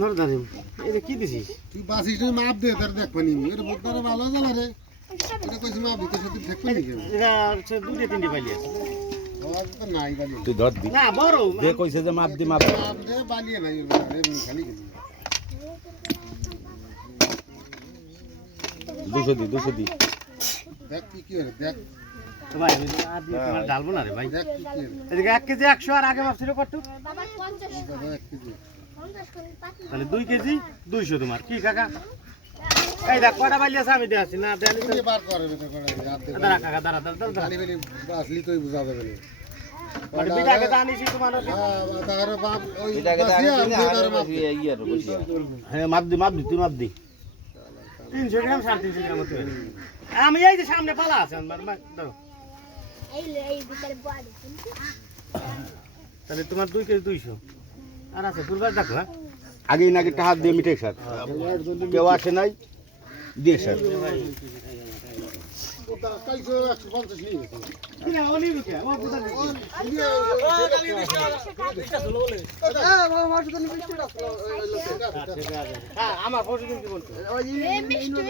নরদারিম এটা কি দিছিস তুই বাসিস মাপ দে তার দেখ পানি এর বোতরে ভালো জ্বালা রে এটা কইছি মাপ দিতে সাথে দেখ পানি কেন এটা হচ্ছে দুইটা তিনটে পাইলি আছে আর তো নাই বালি তুই ধর দি না বড় যে কইছে যে মাপ দি মাপ দে। মাপ দে বালি নাই এর খালি কিছু 200 দি দেখ কি করে দেখ ভাই আর তোমার ঢালবো না রে ভাই দেখ কি করে এদিকে 1 কেজি 100 আর আগে ভাবছিল কত বাবা 50 দাদা এক কেজি 50 করে পাতি তাহলে 2 কেজি 200 তোমার কি কাকা এই দেখ কয়টা পাইলি আছে আমি দেখাচ্ছি না দেখালি তো তুই বার করে বেটা করে হাত দে দাঁড়া কাকা দাঁড়া বালি বালি বাসলি তুই বুঝা যাবে না মানে বিটাকে জানিস তোমার হ্যাঁ তার বাপ ওই এটাকে বাসিয়া দাঁড়িয়ে তার বাপ ইয়ার বসিয়া হ্যাঁ মাপ দি তুই মাপ দি 300 গ্রাম 350 গ্রাম হতে পারে আমি এই যে সামনে পালা আছে আমার দাও এই ভিতরে বড় কিন্তু তাহলে তোমার 2 কেজি 200 আর আছে পূর্বার দেখো হ্যাঁ আগে নাকি টাকা দিয়ে মিটে স্যার কেউ আসে নাই দিয়ে স্যার কালকে 150 নিয়ে গেছে কিরা ওনি রুকে ও বুদা হ্যাঁ আমার পরশু দিন কি বলছো এই মিষ্টি